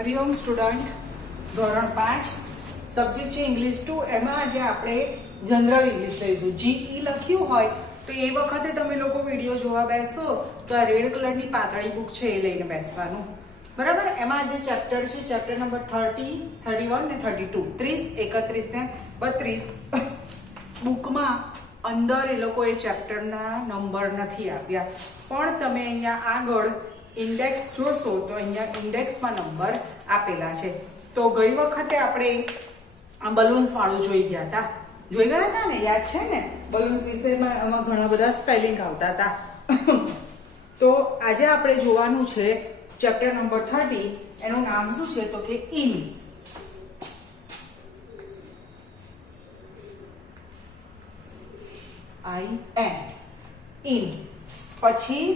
Hariom student, ધોરણ 5 subject છે English 2. એમાં આજે આપણે જનરલ ઇંગ્લિશ લઈશું. જીઈ લખ્યું હોય તો એ વખતે તમે લોકો વિડીયો જોવા બેસો તો આ રેડ કલરની પાતળી બુક છે એ લઈને બેસવાનું, બરાબર. એમાં જે ચેપ્ટર છે ચેપ્ટર નંબર 30, 31 ને 32, 30, 31 ને 32. બુકમાં અંદર એ લોકોએ ચેપ્ટરના નંબર નથી આપ્યા, પણ તમે અહીંયા આગળ ઇન્ડેક્સ જોશો તો અહીંયા ઇન્ડેક્સમાં નંબર આપેલા છે. તો ગઈ વખતે આપણે આ બલૂન્સ વાળું જોઈ ગયા હતા ને, યાદ છે ને? બલૂન્સ વિષયમાં આમાં ઘણા બધા સ્પેલિંગ આવતા હતા. તો આજે આપણે જોવાનું છે ચેપ્ટર નંબર 30. એનું નામ શું છે તો કે ઇન. ઇન પછી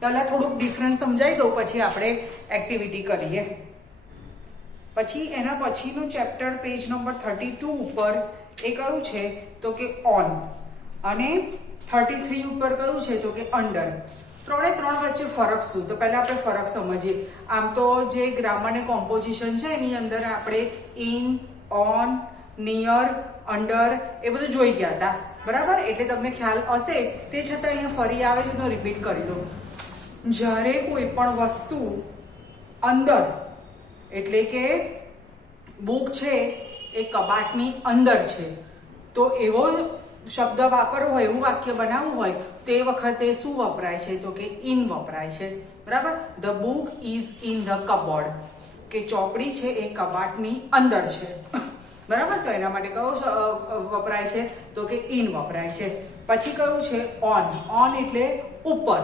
પહેલા થોડુંક ડિફરન્સ સમજાવી દઉં, પછી આપણે એક્ટિવિટી કરીએ. પછી એના પછીનું ચેપ્ટર પેજ નંબર 32 ઉપર એ કયું છે તો કે ઓન, અને 33 ઉપર કયું છે તો કે અંડર. ત્રણે ત્રણ વચ્ચે ફરક શું? તો પહેલા આપણે ફરક સમજીએ. આમ તો જે ગ્રામર ને કોમ્પોઝિશન છે એની અંદર આપણે ઇન, ઓન, નિયર, અંડર એ બધું જોઈ ગયા હતા, બરાબર. એટલે તમને ખ્યાલ હશે. તે છતાં અહીંયા ફરી આવે છે તો રિપીટ કરી દો. જ્યારે કોઈ પણ વસ્તુ અંદર, એટલે કે બુક છે એ કબાટની અંદર છે, તો એવો શબ્દ વાપરવો હોય, એવું વાક્ય બનાવવું હોય તે વખતે શું વપરાય છે તો કે ઇન વપરાય છે, બરાબર. The book is in the cupboard, કે ચોપડી છે એ કબાટની અંદર છે, બરાબર. તો એના માટે કયો વપરાય છે તો કે ઇન વપરાય છે. પછી કયું છે ઓન. ઓન એટલે ઉપર.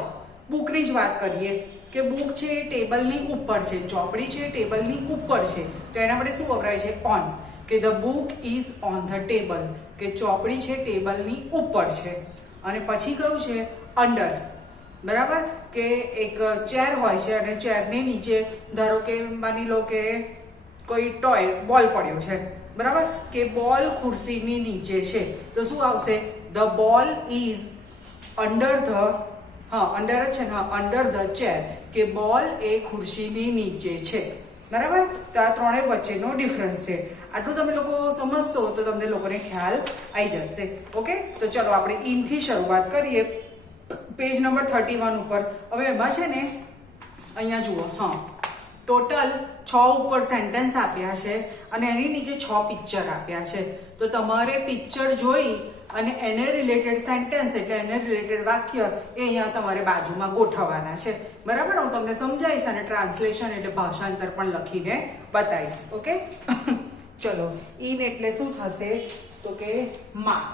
બુકની જ વાત કરીએ કે બુક છે એ ટેબલની ઉપર છે, ચોપડી છે ટેબલની ઉપર છે, તો એના માટે શું વપરાય છે ઓન, કે the book is on the table, કે ચોપડી છે ટેબલની ઉપર છે. અને પછી કયું છે અંડર, બરાબર. કે એક ચેર હોય છે અને ચેરની નીચે ધારો કે માની લો કે કોઈ ટોય બોલ પડ્યો છે, બરાબર, કે બોલ ખુરશીની નીચે છે, તો શું આવશે? The ball is under the, under જ છે ને, અંડર ધ ચેર, કે બોલ એ ખુરશીની નીચે છે, બરાબર. તો આ ત્રણેય વચ્ચેનો ડિફરન્સ છે. આટલું તમે લોકો સમજશો તો તમને લોકોને ખ્યાલ આવી જશે. ઓકે, તો ચલો આપણે ઇનથી શરૂઆત કરીએ. પેજ નંબર 31 ઉપર. હવે એમાં છે ને અહીંયા જુઓ, ટોટલ 6 ઉપર સેન્ટેન્સ આપ્યા છે અને એની નીચે 6 પિક્ચર આપ્યા છે. તો તમારે પિક્ચર જોઈ અને એને રિલેટેડ સેન્ટેન્સ, એટલે એને રિલેટેડ વાક્ય એ અહીંયા તમારે બાજુમાં ગોઠવવાના છે, બરાબર. હું તમને સમજાવીશ અને ટ્રાન્સલેશન એટલે ભાષાંતર પણ લખીને બતાવીશ. ઓકે, ચલો. ઇન એટલે શું થશે તો કે માં,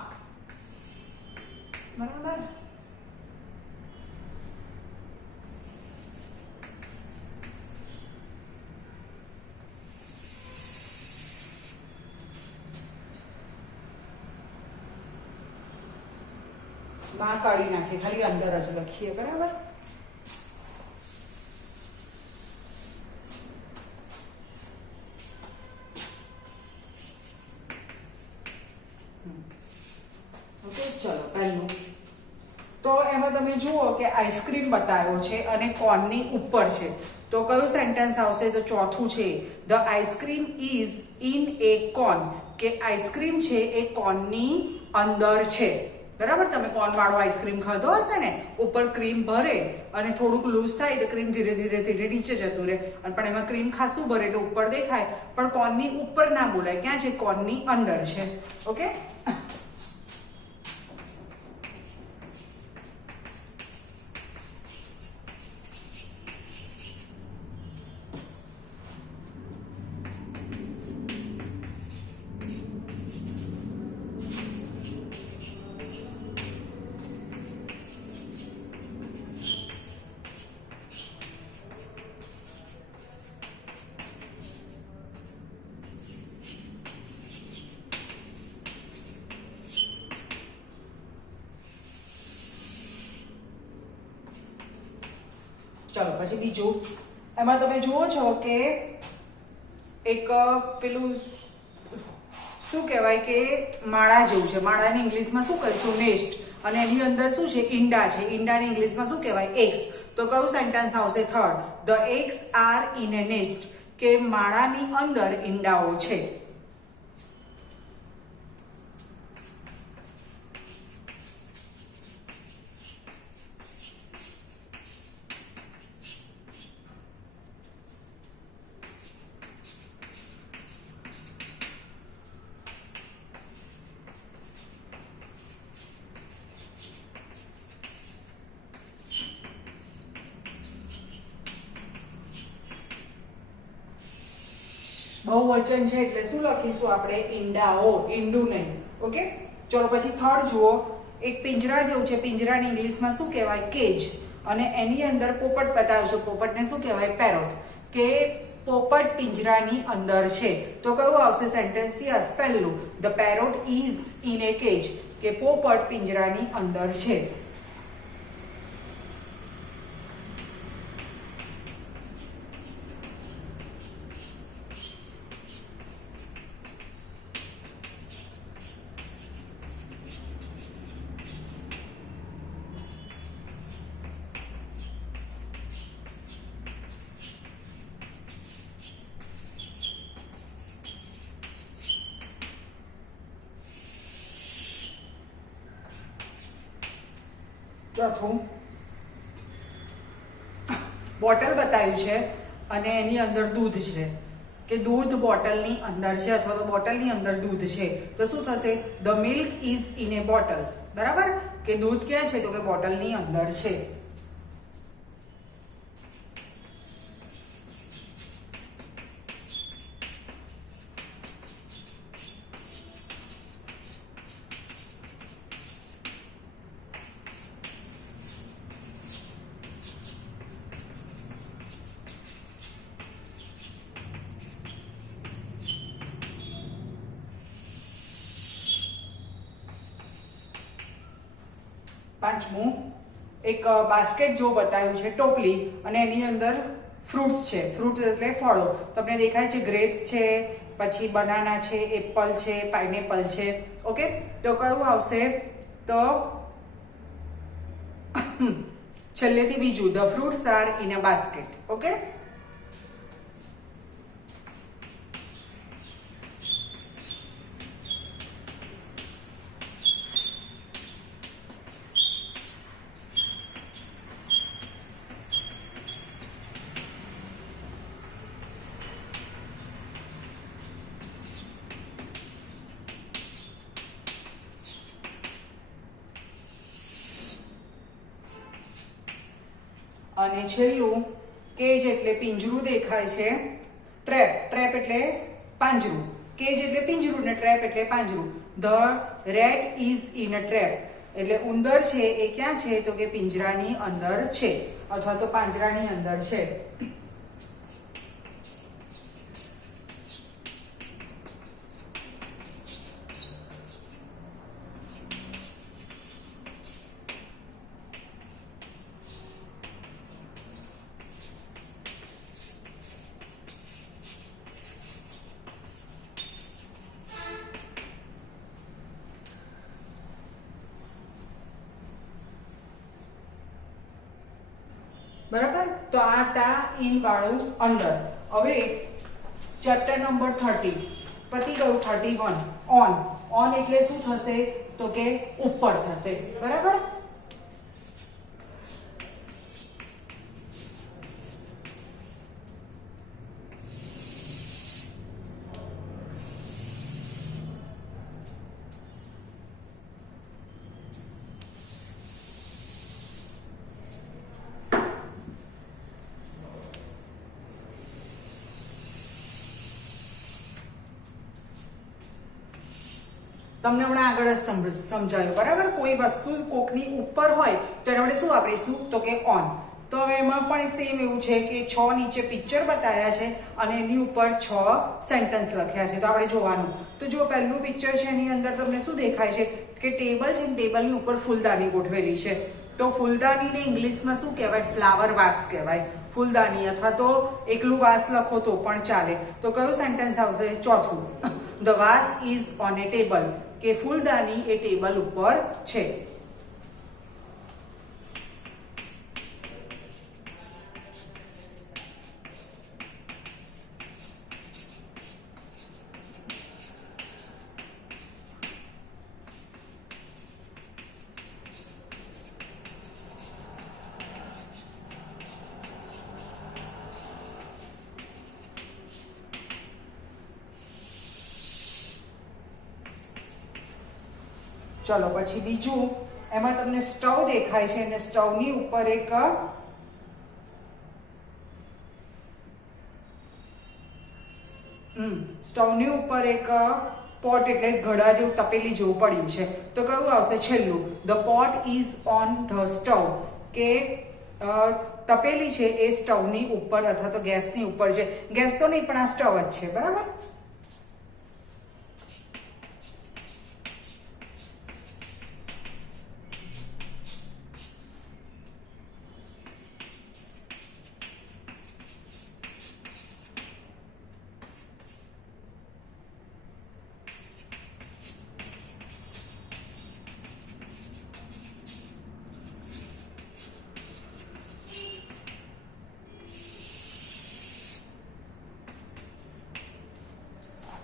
બરાબર. માં કાઢી નાખીએ, ખાલી અંદર જ લખીએ, બરાબર. ઓકે, ચલો. પહેલું તો એમાં તમે જુઓ કે આઈસ્ક્રીમ બતાવ્યો છે અને કોનની ઉપર છે, તો કયું સેન્ટેન્સ આવશે? તો ચોથું છે ધ આઈસ્ક્રીમ ઇઝ ઇન એ કોન, કે આઈસ્ક્રીમ છે એ કોનની અંદર છે, બરાબર. તમે કોન વાળો આઈસ્ક્રીમ ખાધો હશે ને, ઉપર ક્રીમ ભરે અને થોડુંક લૂઝ થાય એટલે ક્રીમ ધીરે ધીરે ધીરે નીચે જતું રહે, પણ એમાં ક્રીમ ખાસું ભરે એટલે ઉપર દેખાય, પણ કોનની ઉપર ના બોલાય. ક્યાં છે? કોનની અંદર છે. ઓકે, ચલો. પછી બીજું એમાં તમે જુઓ છો કે એક પેલું શું કહેવાય કે માળા જેવું છે. માળાની ઇંગ્લિશમાં શું કહીશું? નેસ્ટ. અને એની અંદર શું છે? ઈંડા છે. ઈંડાની ઇંગ્લિશમાં શું કહેવાય? એગ્સ. તો કયું સેન્ટેન્સ આવશે? Third. The eggs are in A nest, કે માળાની અંદર ઈંડાઓ છે. બહુવચન છે એટલે શું લખીશું આપણે? ઈંડાઓ, ઈંડું નહીં. ઓકે, ચલો પછી થર્ડ જુઓ. એક પિંજરા જેવું છે. પિંજરાને ઇંગ્લિશમાં શું કહેવાય? કેજ. અને એની અંદર પોપટ બતાવ્યો. પોપટને શું કહેવાય? પેરોટ. કે પોપટ પિંજરાની અંદર છે. તો કયું આવશે સેન્ટેન્સ? યસ, પહેલું. The parrot is in A cage. કે પોપટ પિંજરાની અંદર છે. ચોથું, બોટલ બતાવ્યું છે અને એની અંદર દૂધ છે. કે દૂધ બોટલની અંદર છે અથવા તો બોટલની અંદર દૂધ છે. તો શું થશે? The milk is in A bottle. બરાબર? કે દૂધ ક્યાં છે? તો કે બોટલની અંદર છે. પાંચમું, એક બાસ્કેટ જો બતાવ્યું છે, ટોપલી, અને એની અંદર ફ્રૂટ્સ છે. ફ્રૂટ્સ એટલે ફળો. તમને દેખાય છે ગ્રેપ્સ છે, પછી બનાના છે, એપલ છે, પાઇનેપલ છે. ઓકે, તો કયું આવશે? તો છેલ્લેથી બીજું, the fruits are in a basket. Okay, અને છેલ્લું, કેજ એટલે પિંજરું દેખાય છે. ટ્રેપ, ટ્રેપ એટલે પાંજરું. કેજ એટલે પિંજરું ને ટ્રેપ એટલે પાંજરું. The rat is in a trap. એટલે ઉંદર છે એ ક્યાં છે? તો કે પિંજરાની અંદર છે અથવા તો પાંજરાની અંદર છે. બરાબર? તો આ તા ઇન વાળું અંદર. હવે ચેપ્ટર નંબર 30 પતી ગયું. 31 ઓન. ઓન એટલે શું થશે? તો કે ઉપર થશે. બરાબર? તમને હમણાં આગળ જ સમજાયું. બરાબર? કોઈ વસ્તુ કોકની ઉપર હોય તો એના માટે શું વાપરીશું? તો કે ઓન. તો હવે એમાં પણ સેમ એવું છે કે 6 નીચે પિક્ચર બતાવ્યા છે અને એની ઉપર 6 સેન્ટેન્સ લખ્યા છે. તો આપણે જોવાનું. તો જો પહેલું પિક્ચર છે એની અંદર તમને શું દેખાય છે? કે ટેબલ છે. ટેબલની ઉપર ફૂલદાની ગોઠવેલી છે. તો ફૂલદાનીને ઇંગ્લિશમાં શું કહેવાય? ફ્લાવર વાસ કહેવાય. ફૂલદાની અથવા તો એકલું વાસ લખો તો પણ ચાલે. તો કયું સેન્ટેન્સ આવશે? ચોથું, the was is on A table. કે ફૂલદાની એ ટેબલ ઉપર છે. ચલો પછી બીજું એમાં તમને સ્ટવ દેખાય છે અને સ્ટવની ઉપર એક સ્ટવની ઉપર એક પોટ એટલે ઘડા જેવું તપેલી જેવું પડ્યું છે. તો કયું આવશે છેલ્લું? The pot is on the stove, કે તપેલી છે એ સ્ટવની ઉપર અથવા તો ગેસની ઉપર છે. ગેસ તો નહીં પણ આ સ્ટવ જ છે, બરાબર.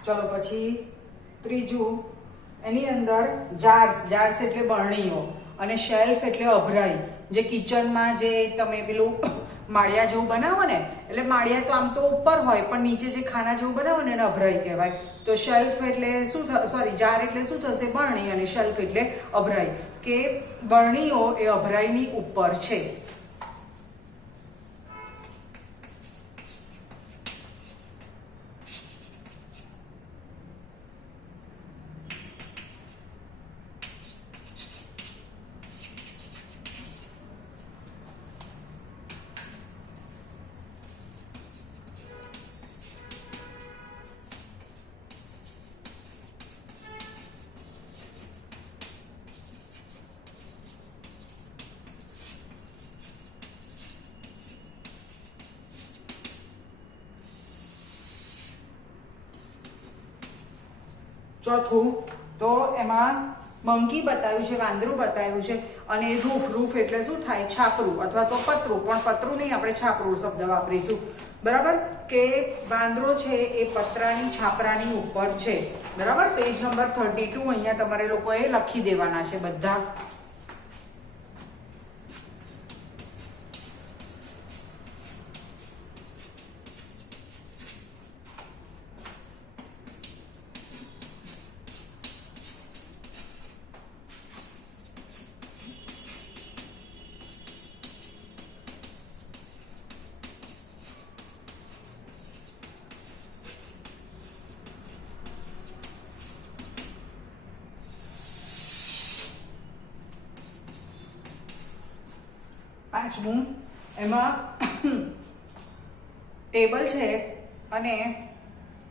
ચલો પછી ત્રીજું એની અંદર જાર્સ એટલે બરણીઓ અને શેલ્ફ એટલે અભરાઈ. જે કિચનમાં જે તમે પેલું માળિયા જેવું બનાવો ને, એટલે માળિયા તો આમ તો ઉપર હોય પણ નીચે જે ખાના જેવું બનાવો ને એને અભરાઈ કહેવાય. તો શેલ્ફ એટલે શું જાર એટલે શું થશે? બરણી, અને શેલ્ફ એટલે અભરાઈ, કે બરણીઓ એ અભરાઈની ઉપર છે. ચોથું તો એમાં મંકી બતાવ્યું છે, વાંદરું બતાવ્યું છે, અને રૂફ એટલે શું થાય? છાપરું અથવા તો પતરું, પણ પતરું નહીં, આપણે છાપરું શબ્દ વાપરીશું, બરાબર. કે વાંદરો છે એ પતરાની છાપરાની ઉપર છે, બરાબર. પેજ નંબર 32 અહીંયા તમારે લોકોએ લખી દેવાના છે બધા. પાંચમું એમાં ટેબલ છે અને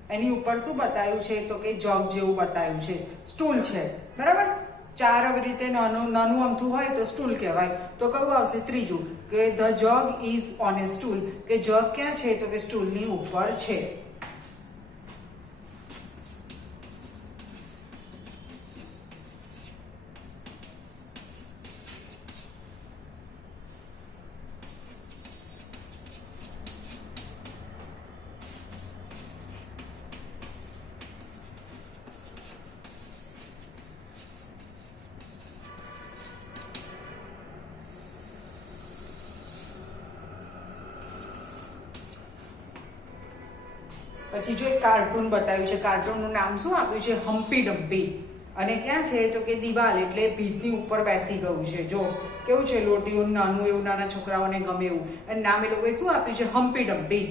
એની ઉપર શું બતાવ્યું છે? તો કે જગ જેવું બતાવ્યું છે, સ્ટૂલ છે, બરાબર. ચાર આવી રીતે નાનું અમથું હોય તો સ્ટૂલ કહેવાય. તો કયું આવશે? ત્રીજું, કે the jug is on A stool, કે જગ ક્યાં છે? તો કે સ્ટૂલની ઉપર છે. પછી જો એક કાર્ટૂન બતાવ્યું છે, કાર્ટૂનનું નામ શું આપ્યું છે? હમ્પી ડમ્પી. અને ક્યાં છે? તો કે દિવાલ એટલે ભીતની ઉપર બેસી ગયું છે. જો કેવું છે? લોટીયું નાનું એવું, નાના છોકરાઓને ગમે એવું. અને નામ એ લોકોએ શું આપ્યું છે? હમ્પી ડમ્પી.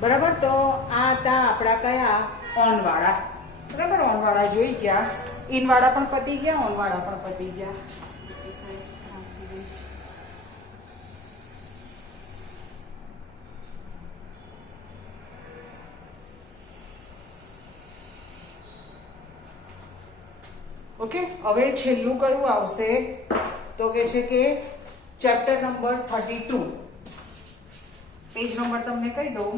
બરાબર. તો આ હતા આપણા કયા? ઓન વાળા, બરાબર. ઓન વાળા જોઈ ગયા, ઇન વાળા પણ પતી ગયા, ઓન વાળા પણ પતી ગયા. ઓકે, હવે છેલ્લું કયું આવશે? તો કે છે કે ચેપ્ટર નંબર 32 પેજ નંબર તમને કહી દઉં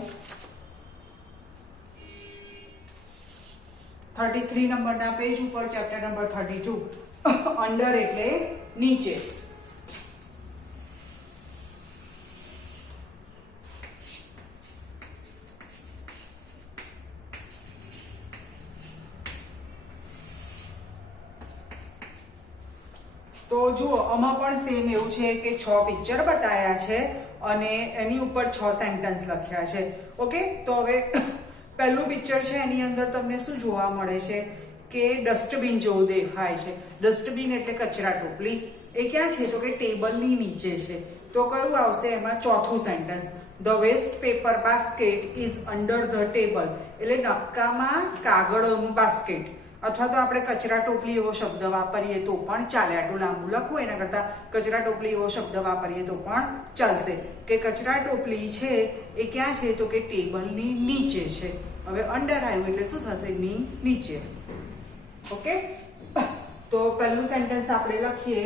33 નંબરના પેજ ઉપર ચેપ્ટર નંબર 32 અંડર એટલે નીચે. તો જુઓ આમાં પણ સેમ એવું છે કે 6 પિક્ચર બતાયા છે અને એની ઉપર 6 સેન્ટેન્સ લખ્યા છે. ઓકે, તો હવે પહેલું પિક્ચર છે એની અંદર તમને શું જોવા મળે છે કે ડસ્ટબિન જેવું દેખાય છે. ડસ્ટબિન એટલે કચરા ટોપલી. એ ક્યાં છે તો કે ટેબલની નીચે છે. તો કયું આવશે એમાં ચોથું sentence, the waste paper basket is under the table. એટલે નક્કામાં કાગળોનું બાસ્કેટ અથવા તો આપણે કચરા ટોપલી એવો શબ્દ વાપરીએ તો પણ ચાલે. આટલું લાંબુ લખવું એના કરતા કચરા ટોપલી એવો શબ્દ વાપરીએ તો પણ ચાલશે. કે કચરા ટોપલી છે એ ક્યાં છે તો કે ટેબલની નીચે છે. હવે અંડર આવ્યું એટલે શું થશે, ની નીચે. ઓકે, તો પહેલું સેન્ટેન્સ આપણે લખીએ.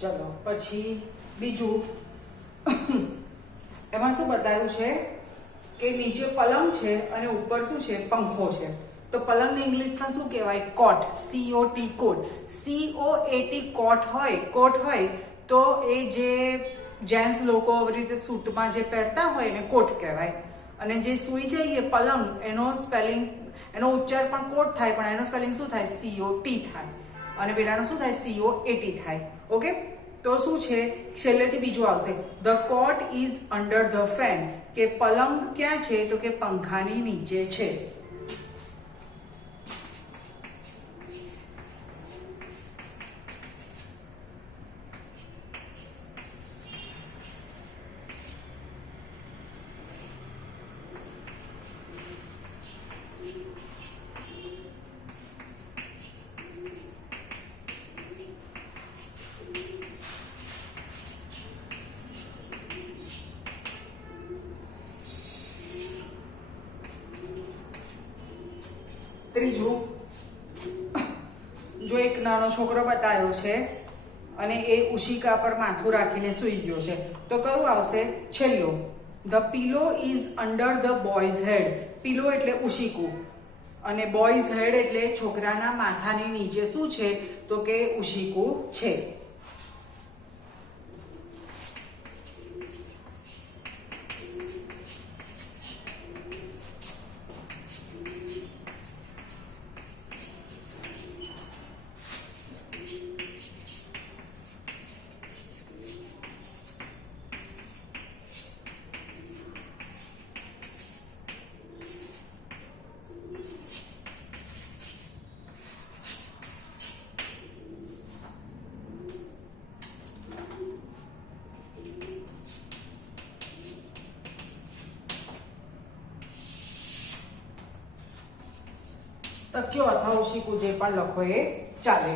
ચલો પછી બીજું એમાં શું બતાવ્યું છે કે નીચે પલંગ છે અને ઉપર શું છે, પંખો છે. તો પલંગને ઇંગ્લિશમાં શું કહેવાય, કોટ. COT કોટ. કોટ હોય તો એ જે જેન્ટ્સ લોકો આવી રીતે સૂટમાં જે પહેરતા હોય એને કોટ કહેવાય. અને જે સૂઈ જઈએ પલંગ એનો સ્પેલિંગ, એનો ઉચ્ચાર પણ કોટ થાય પણ એનો સ્પેલિંગ શું થાય, COT થાય. અને પેલાનો શું થાય, COAT થાય. ઓકે, તો શું છે છેલ્લેથી બીજું આવશે, the coat is under the fan. કે પલંગ ક્યાં છે તો કે પંખાની નીચે છે. ત્રીજું, જો એક નાનો છોકરો બતાવ્યો છે અને એ ઉશિકા પર માથું રાખીને સૂઈ ગયો છે. તો કયું આવશે, છેલ્લું, the pillow is under the boy's head. Pillow એટલે ઉશિકું અને બોયઝ હેડ એટલે છોકરાના માથાની નીચે શું છે તો કે ઉશિકું છે. તકિયો અથવા ઉશિકું જે પણ લખો એ ચાલે.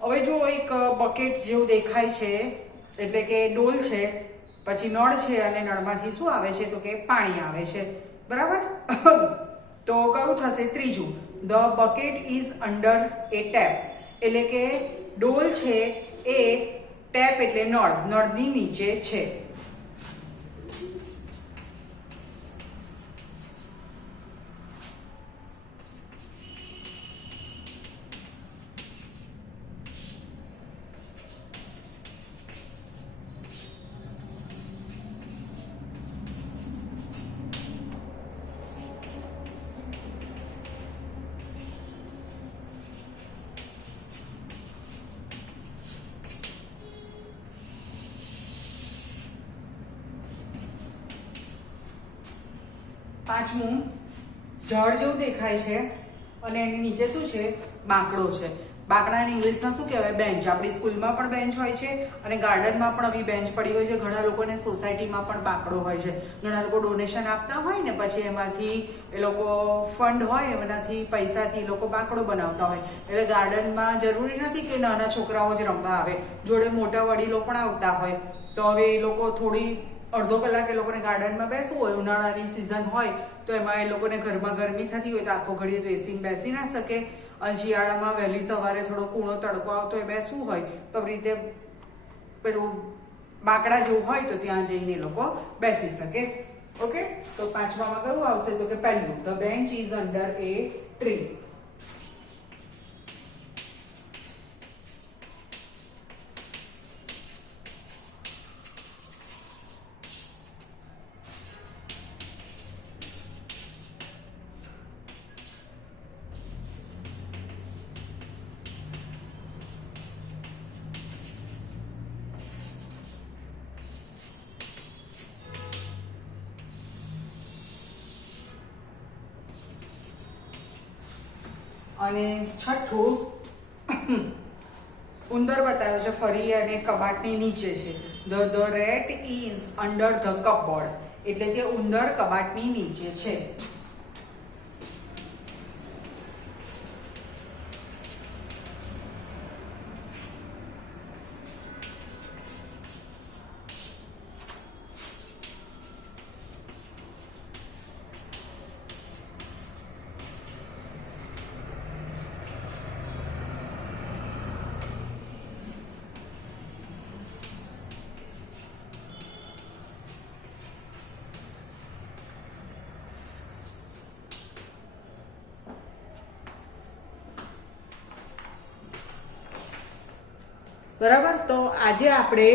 હવે જો એક બકેટ જેવું દેખાય છે એટલે કે ડોલ છે, પછી નળ છે અને નળમાંથી શું આવે છે તો કે પાણી આવે છે. બરાબર, તો કયું થશે, ત્રીજું, the bucket is under a tap. એટલે કે ડોલ છે એ ટેપ એટલે નળની નીચે છે. પાંચમું, ઝાડ જેવું દેખાય છે અને એની નીચે શું છે? બાંકડો છે. બાંકડાની ઇંગ્લિશમાં શું કહેવાય? બેન્ચ. આપણી સ્કૂલમાં પણ બેન્ચ હોય છે અને ગાર્ડનમાં પણ આવી બેન્ચ પડી હોય છે. ઘણા લોકોને સોસાયટીમાં પણ બાંકડો હોય છે. ઘણા લોકો ડોનેશન આપતા હોય ને પછી એમાંથી એ લોકો ફંડ હોય એનાથી પૈસાથી એ લોકો બાંકડો બનાવતા હોય. એટલે ગાર્ડનમાં જરૂરી નથી કે નાના છોકરાઓ જ રમવા આવે, જોડે મોટા વડીલો પણ આવતા હોય. તો હવે એ લોકો થોડી અડધો કલાક એ લોકોને ગાર્ડનમાં બેસવું હોય, ઉનાળાની સિઝન હોય તો એમાં એ લોકોને ઘરમાં ગરમી થતી હોય તો આખો ઘડીએ તો એસીમાં બેસી ના શકે. શિયાળામાં વહેલી સવારે થોડો કૂણો તડકો આવતો હોય બેસવું હોય તો રીતે પેલું બાંકડા જેવું હોય તો ત્યાં જઈને એ લોકો બેસી શકે. ઓકે, તો પાંચમામાં કયું આવશે? તો કે પહેલું, the bench is under A tree. અને છઠ્ઠું, ઉંદર બતાવ્યો છે ફરી અને કબાટની નીચે છે. The rat is under the cupboard. એટલે કે ઉંદર કબાટની નીચે છે. બરાબર, તો આજે આપણે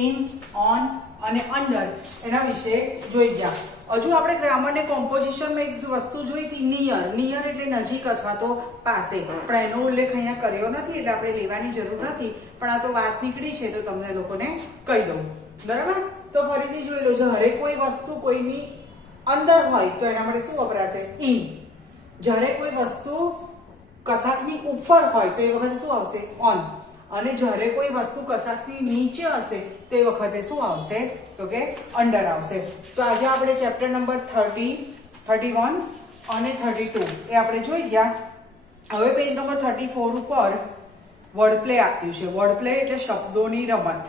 ઇન, ઓન અને અંડર એના વિશે જોઈ ગયા. હજુ આપણે ગ્રામર ને કોમ્પોઝિશનમાં એક વસ્તુ જોઈ હતી, નિયર. નિયર એટલે નજીક અથવા તો પાસે, પણ એનો ઉલ્લેખ અહીંયા કર્યો નથી એટલે આપણે લેવાની જરૂર નથી. પણ આ તો વાત નીકળી છે તો તમને લોકોને કહી દઉં. બરાબર, તો ફરીથી જોઈ લો. જ્યારે કોઈ વસ્તુ કોઈની અંદર હોય તો એના માટે શું વપરાશે? ઇન. જ્યારે કોઈ વસ્તુ કશાકની ઉપર હોય તો એ વખતે શું આવશે? ઓન. અને જ્યારે કોઈ વસ્તુ કશાકની નીચે હશે તો એ વખતે શું આવશે? તો કે અંડર આવશે. તો આજે આપણે ચેપ્ટર નંબર 30, 31 અને 32 એ આપણે જોઈ ગયા. હવે પેજ નંબર 34 ઉપર વર્ડ પ્લે આપ્યું છે. વર્ડ પ્લે એટલે શબ્દોની રમત.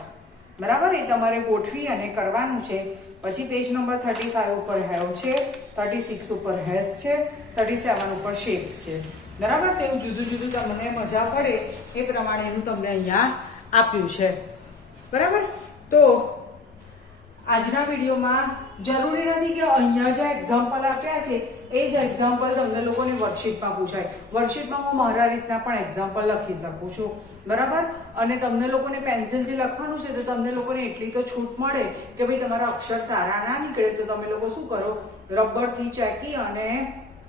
બરાબર, એ તમારે ગોઠવી અને કરવાનું છે. પછી પેજ નંબર 35 ઉપર હેવ છે, 36 ઉપર હેઝ છે, 37 ઉપર શેપ્સ છે. બરાબર, તેવું જુદું જુદું તમને મજા પડે એ પ્રમાણેનું તમને અહીંયા આપ્યું છે. બરાબર, તો આજના વિડીયોમાં જરૂરી નથી કે અહીંયા જે એક્ઝામ્પલ આપ્યા છે એ જ એક્ઝામ્પલ તમને લોકોને વર્કશીટમાં પૂછાય. વર્કશીટમાં હું મારા રીતના પણ એક્ઝામ્પલ લખી શકું છું. બરાબર, અને તમને લોકોને પેન્સિલથી લખવાનું છે તો તમને લોકોને એટલી તો છૂટ મળે કે ભાઈ તમારા અક્ષર સારા ના નીકળે તો તમે લોકો શું કરો? રબરથી ચેકી અને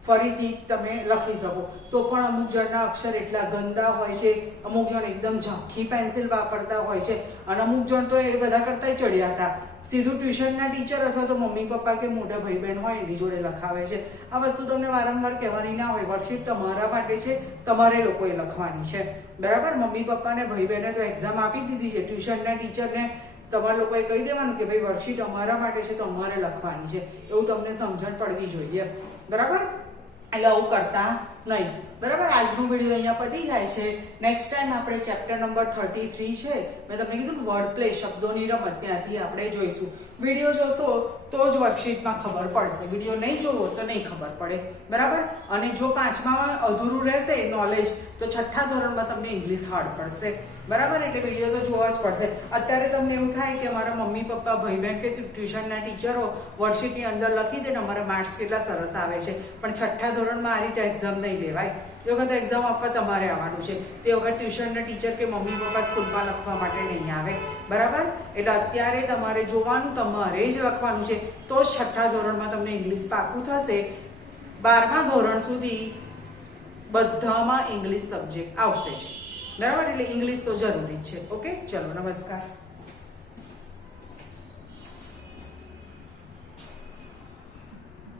ફરીથી તમે લખી શકો. તો પણ અમુક જણના અક્ષર એટલા ગંદા હોય છે, અમુક જણ એકદમ ઝાંખી પેન્સિલ વાપરતા હોય છે અને અમુક જણ તો એ બધા કરતાંય ચડ્યા હતા. સીધું ટ્યુશનના ટીચર અથવા તો મમ્મી પપ્પા કે મોટા ભાઈ બહેન હોય એની જોડે લખાવે છે. આ વસ્તુ તમને વારંવાર કહેવાની ના હોય. વર્કશીટ તમારા માટે છે, તમારે લોકોએ લખવાની છે. બરાબર, મમ્મી પપ્પાને ભાઈ બહેને તો એક્ઝામ આપી દીધી છે. ટ્યુશનના ટીચરને તમારા લોકોએ કહી દેવાનું કે ભાઈ વર્કશીટ અમારા માટે છે તો અમારે લખવાની છે. એવું તમને સમજણ પડવી જોઈએ. બરાબર, એટલે આવું કરતા નહીં. બરાબર, આજનો વિડીયો અહીંયા પતી જાય છે. નેક્સ્ટ ટાઈમ આપણે ચેપ્ટર નંબર 33 છે, મેં તમને કીધું વર્ડ પ્લે, શબ્દોની રમત, ત્યાંથી આપણે જોઈશું. વિડીયો જોશો તો જ વર્કશીટમાં ખબર પડશે. વિડીયો નહીં જોવો તો નહીં ખબર પડે. બરાબર, અને જો પાંચમામાં અધૂરું રહેશે નોલેજ તો છઠ્ઠા ધોરણમાં તમને ઇંગ્લિશ હાર્ડ પડશે. બરાબર, એટલે વિડીયો તો જોવા જ પડશે. અત્યારે તમને એવું થાય કે મારા મમ્મી પપ્પા ભાઈ બહેન કે ટ્યુશનના ટીચરો વર્કશીટની અંદર લખી દે ને અમારા માર્ક્સ કેટલા સરસ આવે છે. પણ છઠ્ઠા ધોરણમાં આ રીતે એક્ઝામ નહીં લેવાય. એ વખતે એક્ઝામ આપવા તમારે આવવાનું છે. તે વખત ટ્યુશનના ટીચર કે મમ્મી પપ્પા સ્કૂલમાં લખવા માટે નહીં આવે. બરાબર, એટલે અત્યારે તમારે જોવાનું, તમારે જ લખવાનું છે. તો જ છઠ્ઠા ધોરણમાં તમને ઇંગ્લિશ પાકું થશે. 12મા ધોરણ સુધી બધામાં ઇંગ્લિશ સબ્જેક્ટ આવશે જ. બરાબર, એટલે ઇંગ્લિશ તો જરૂરી જ છે. ઓકે, ચલો, નમસ્કાર.